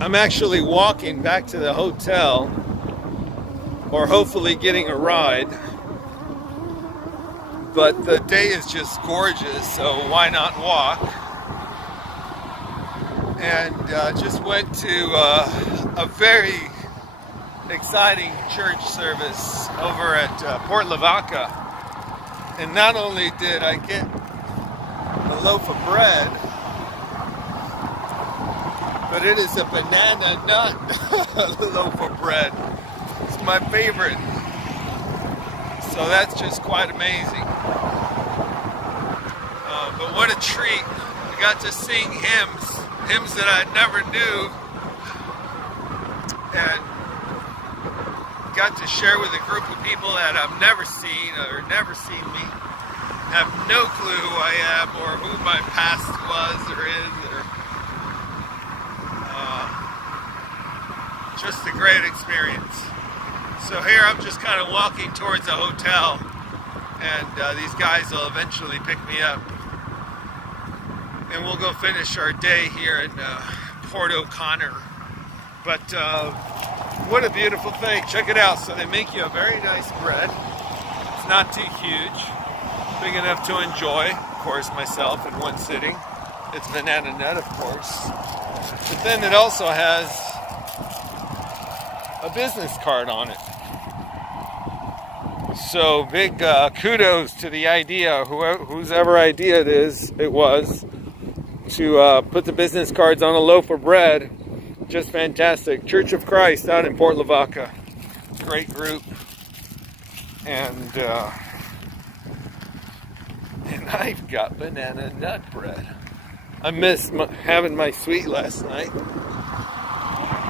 I'm actually walking back to the hotel, or hopefully getting a ride. But the day is just gorgeous, so why not walk? And just went to a very exciting church service over at Port Lavaca. And not only did I get a loaf of bread, but it is a banana nut loaf of bread. It's my favorite. So that's just quite amazing. But what a treat. I got to sing hymns that I never knew, and got to share with a group of people that I've never seen or never seen me, have no clue who I am or who my past was or is, or just a great experience. So here I'm just kind of walking towards a hotel, and these guys will eventually pick me up, and we'll go finish our day here in Port O'Connor. But what a beautiful thing. Check it out. So they make you a very nice bread. It's not too huge, big enough to enjoy, of course, myself in one sitting. It's banana nut, of course. But then it also has a business card on it. So big kudos to the idea, whose ever idea it was, to put the business cards on a loaf of bread. Just fantastic. Church of Christ out in Port Lavaca. Great group. And I've got banana nut bread. I missed having my sweet last night.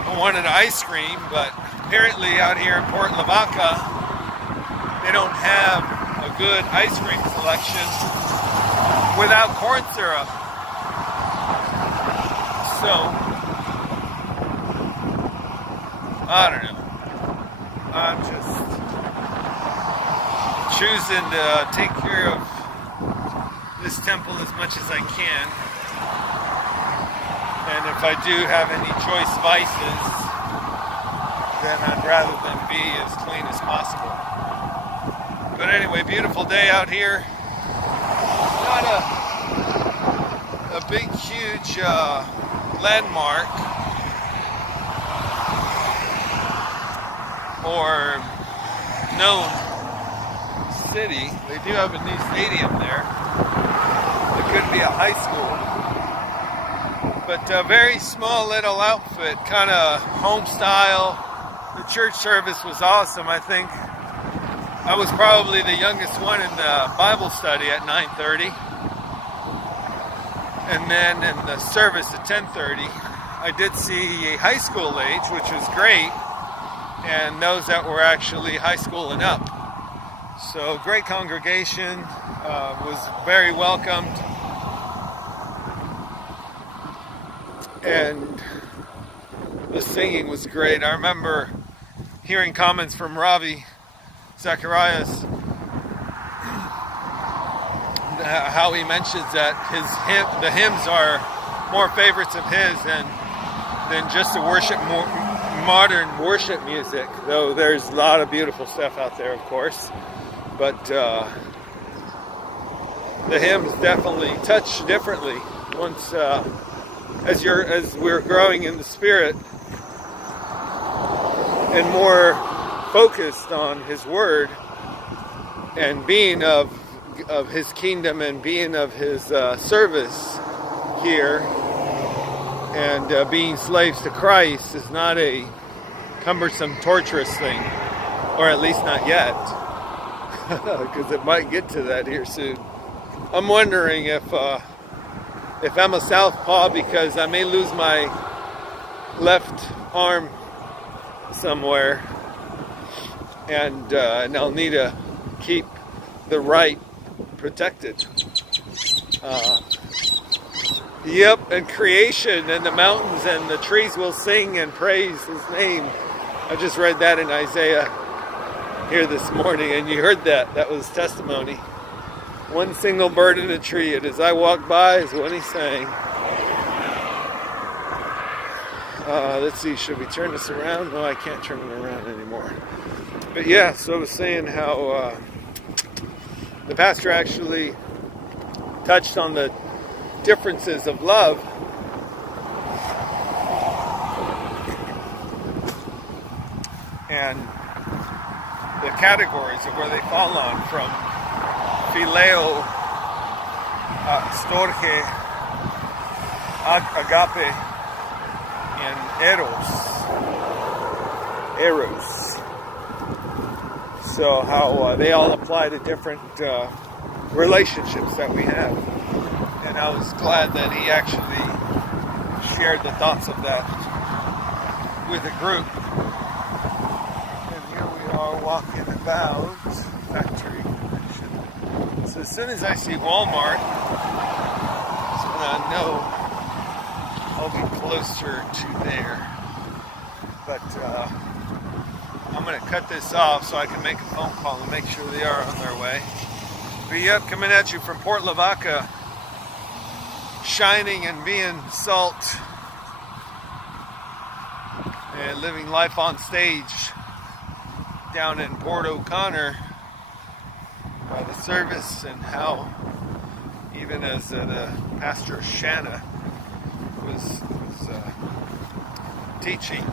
I wanted ice cream, but apparently out here in Port Lavaca, they don't have a good ice cream selection without corn syrup. So, I don't know. I'm just choosing to take care of this temple as much as I can. And if I do have any choice vices, then I'd rather them be as clean as possible. But anyway, beautiful day out here. Not a big, huge landmark or known city. They do have a new stadium there. It could be a high school. But a very small little outfit, kind of home style. The church service was awesome. I think I was probably the youngest one in the Bible study at 9:30. And then in the service at 10:30, I did see a high school age, which was great, and those that were actually high school and up. So great congregation, was very welcomed. And the singing was great. I remember hearing comments from Ravi Zacharias, how he mentions that the hymns are more favorites of his than just the modern worship music. Though there's a lot of beautiful stuff out there, of course, but the hymns definitely touch differently once as we're growing in the spirit and more focused on His Word and being of His kingdom and being of His service here, and being slaves to Christ is not a cumbersome, torturous thing, or at least not yet, because it might get to that here soon. I'm wondering if I'm a southpaw because I may lose my left arm somewhere, and I'll need to keep the right protected. Yep, and creation and the mountains and the trees will sing and praise His name. I just read that in Isaiah here this morning, and you heard that. That was testimony. One single bird in a tree, and as I walked by is when He sang. Let's see, should we turn this around? No, I can't turn it around anymore. But yeah, so I was saying how the pastor actually touched on the differences of love. And the categories of where they fall on, from phileo, storge, agape, and eros. So how they all apply to different relationships that we have. And I was glad that he actually shared the thoughts of that with the group. And here we are walking about factory connection. So as soon as I see Walmart, that's when I know I'll be closer to there. But I'm going to cut this off so I can make a phone call and make sure they are on their way. But yep, coming at you from Port Lavaca, shining and being salt and living life on stage down in Port O'Connor by the service, and how even as the Pastor Shanna was teaching,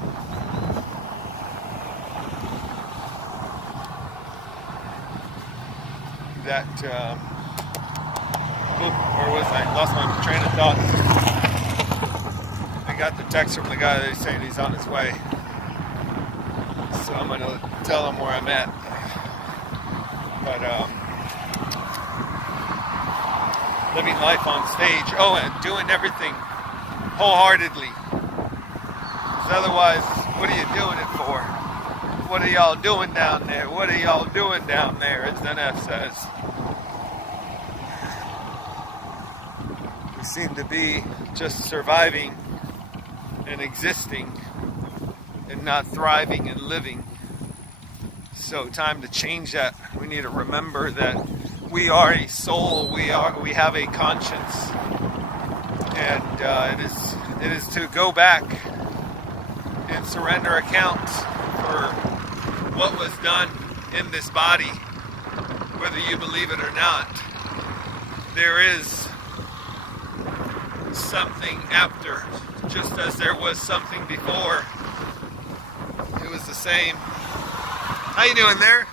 that where was I? Lost my train of thought. I got the text from the guy that saying he's on his way, so I'm gonna tell him where I'm at. But living life on stage, and doing everything wholeheartedly. Because otherwise, what are you doing it for? What are y'all doing down there? What are y'all doing down there, as NF says. We seem to be just surviving and existing and not thriving and living. So time to change that. We need to remember that we are a soul, we have a conscience, and it is to go back and surrender account for what was done in this body, whether you believe it or not. There is something after, just as there was something before. It was the same. How you doing there?